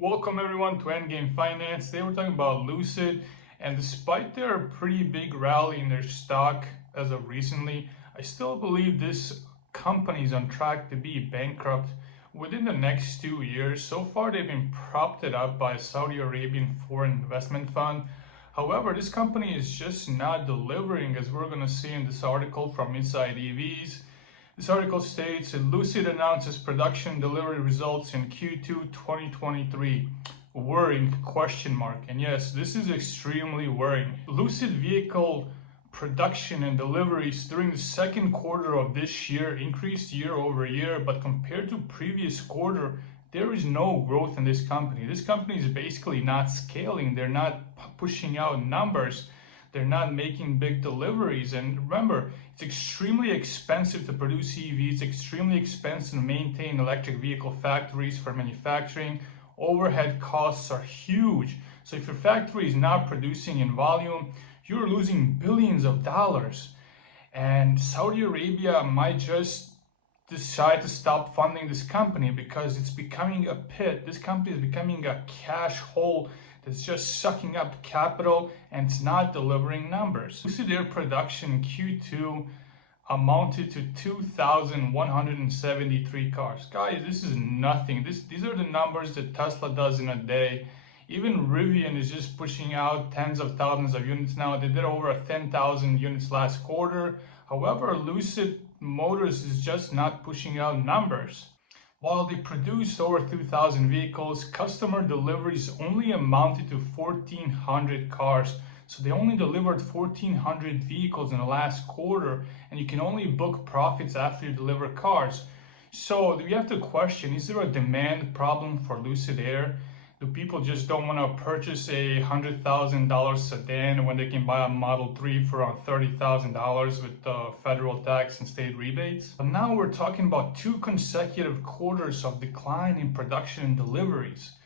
Welcome everyone to Endgame Finance. Today we're talking about Lucid, and despite their pretty big rally in their stock as of recently, I still believe this company is on track to be bankrupt within the next 2 years. So far they've been propped it up by a Saudi Arabian foreign investment fund. However, this company is just not delivering, as we're going to see in this article from Inside EVs. This article states that Lucid announces production delivery results in Q2 2023. Worrying question mark. And yes, this is extremely worrying. Lucid vehicle production and deliveries during the second quarter of this year increased year over year, but compared to previous quarter, there is no growth in this company. This company is basically not scaling. They're not pushing out numbers. They're not making big deliveries. And remember, it's extremely expensive to produce EVs. It's extremely expensive to maintain electric vehicle factories for manufacturing. Overhead costs are huge. So if your factory is not producing in volume, you're losing billions of dollars. And Saudi Arabia might just decide to stop funding this company because it's becoming a pit. This company is becoming a cash hole that's just sucking up capital and it's not delivering numbers. Lucid Air production in Q2 amounted to 2,173 cars. Guys, this is nothing. These are the numbers that Tesla does in a day. Even Rivian is just pushing out tens of thousands of units now. They did over 10,000 units last quarter. However, Lucid Motors is just not pushing out numbers. While they produced over 2,000 vehicles, customer deliveries only amounted to 1,400 cars. So they only delivered 1,400 vehicles in the last quarter, and you can only book profits after you deliver cars. So we have to question, is there a demand problem for Lucid Air? Do people just don't want to purchase a $100,000 sedan when they can buy a Model 3 for around $30,000 with federal tax and state rebates? But now we're talking about 2 consecutive quarters of decline in production and deliveries.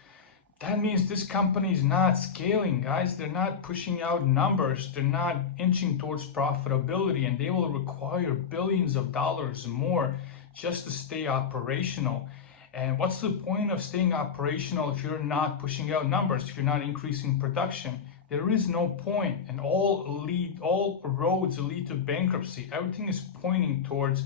That means this company is not scaling, guys. They're not pushing out numbers. They're not inching towards profitability, and they will require billions of dollars more just to stay operational. And what's the point of staying operational if you're not pushing out numbers, if you're not increasing production? There is no point, and all roads lead to bankruptcy. Everything is pointing towards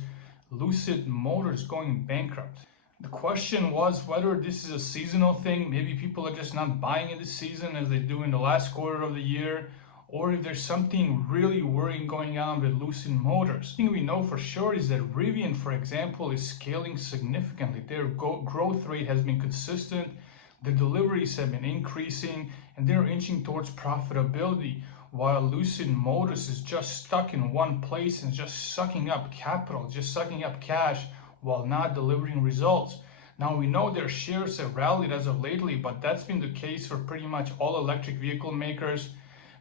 Lucid Motors going bankrupt. The question was whether this is a seasonal thing. Maybe people are just not buying in this season as they do in the last quarter of the year, or if there's something really worrying going on with Lucid Motors. The thing we know for sure is that Rivian, for example, is scaling significantly. Their growth rate has been consistent, the deliveries have been increasing, and they're inching towards profitability, while Lucid Motors is just stuck in one place and just sucking up capital, just sucking up cash while not delivering results. Now we know their shares have rallied as of lately, but that's been the case for pretty much all electric vehicle makers,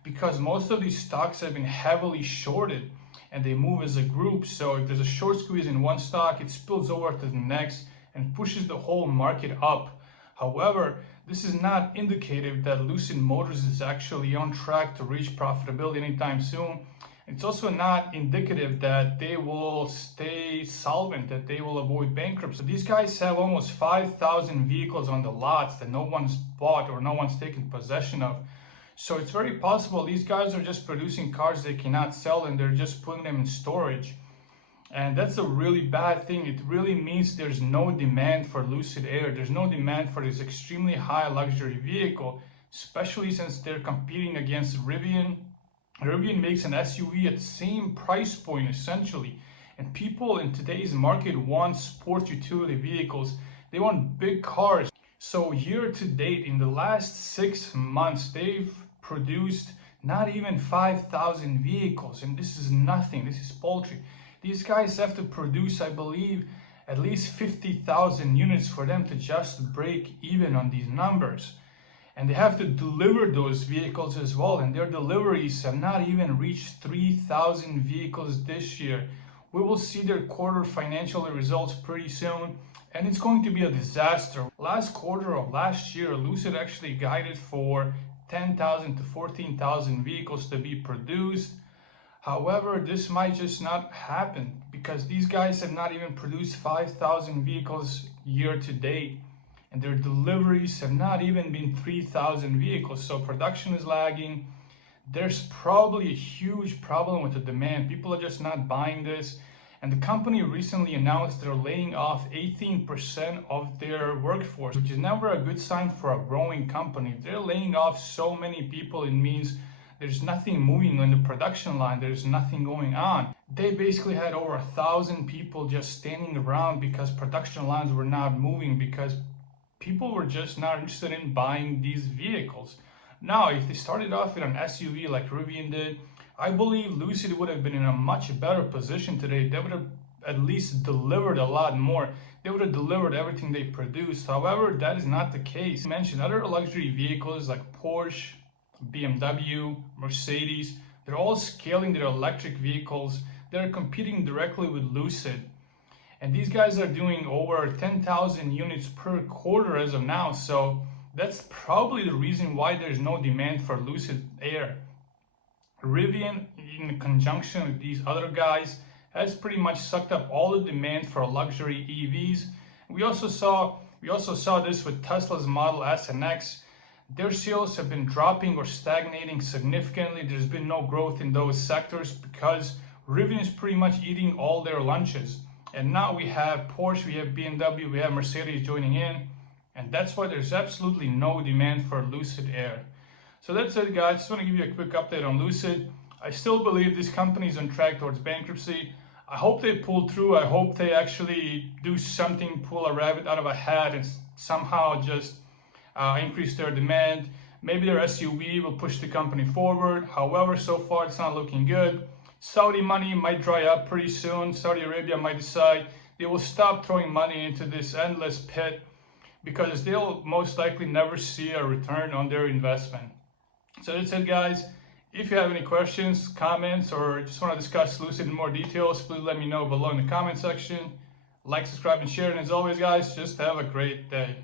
because most of these stocks have been heavily shorted and they move as a group. So if there's a short squeeze in one stock, it spills over to the next and pushes the whole market up. However, this is not indicative that Lucid Motors is actually on track to reach profitability anytime soon. It's also not indicative that they will stay solvent, that they will avoid bankruptcy. These guys have almost 5,000 vehicles on the lots that no one's bought or no one's taken possession of. So it's very possible these guys are just producing cars they cannot sell and they're just putting them in storage. And that's a really bad thing. It really means there's no demand for Lucid Air. There's no demand for this extremely high luxury vehicle, especially since they're competing against Rivian. Rivian makes an SUV at the same price point essentially. And people in today's market want sport utility vehicles. They want big cars. So year to date, in the last 6 months, they've produced not even 5,000 vehicles, and this is nothing. This is paltry. These guys have to produce, I believe, at least 50,000 units for them to just break even on these numbers. And they have to deliver those vehicles as well, and their deliveries have not even reached 3,000 vehicles this year. We will see their quarter financial results pretty soon, and it's going to be a disaster. Last quarter of last year, Lucid actually guided for 10,000 to 14,000 vehicles to be produced. However, this might just not happen because these guys have not even produced 5,000 vehicles year to date. and their deliveries have not even been 3,000 vehicles. So production is lagging. There's probably a huge problem with the demand. People are just not buying this. And the company recently announced they're laying off 18% of their workforce, which is never a good sign for a growing company. If they're laying off so many people, it means there's nothing moving on the production line. There's nothing going on. They basically had over 1,000 people just standing around because production lines were not moving, because people were just not interested in buying these vehicles. Now, if they started off with an SUV like Rivian did, I believe Lucid would have been in a much better position today. They would have at least delivered a lot more. They would have delivered everything they produced. However, that is not the case. I mentioned other luxury vehicles like Porsche, BMW, Mercedes. They're all scaling their electric vehicles. They're competing directly with Lucid. And these guys are doing over 10,000 units per quarter as of now. So that's probably the reason why there's no demand for Lucid Air. Rivian, in conjunction with these other guys, has pretty much sucked up all the demand for luxury EVs. We also saw this with Tesla's Model S and X. Their sales have been dropping or stagnating significantly. There's been no growth in those sectors because Rivian is pretty much eating all their lunches. And now we have Porsche, we have BMW, we have Mercedes joining in. And that's why there's absolutely no demand for Lucid Air. So that's it, guys. Just want to give you a quick update on Lucid. I still believe this company is on track towards bankruptcy. I hope they pull through. I hope they actually do something, pull a rabbit out of a hat, and somehow just increase their demand. Maybe their SUV will push the company forward. However, so far it's not looking good. Saudi money might dry up pretty soon. Saudi Arabia might decide they will stop throwing money into this endless pit because they'll most likely never see a return on their investment. So that's it, guys. If you have any questions, comments, or just want to discuss Lucid in more details, please let me know below in the comment section. Like, subscribe, and share. And as always, guys, just have a great day.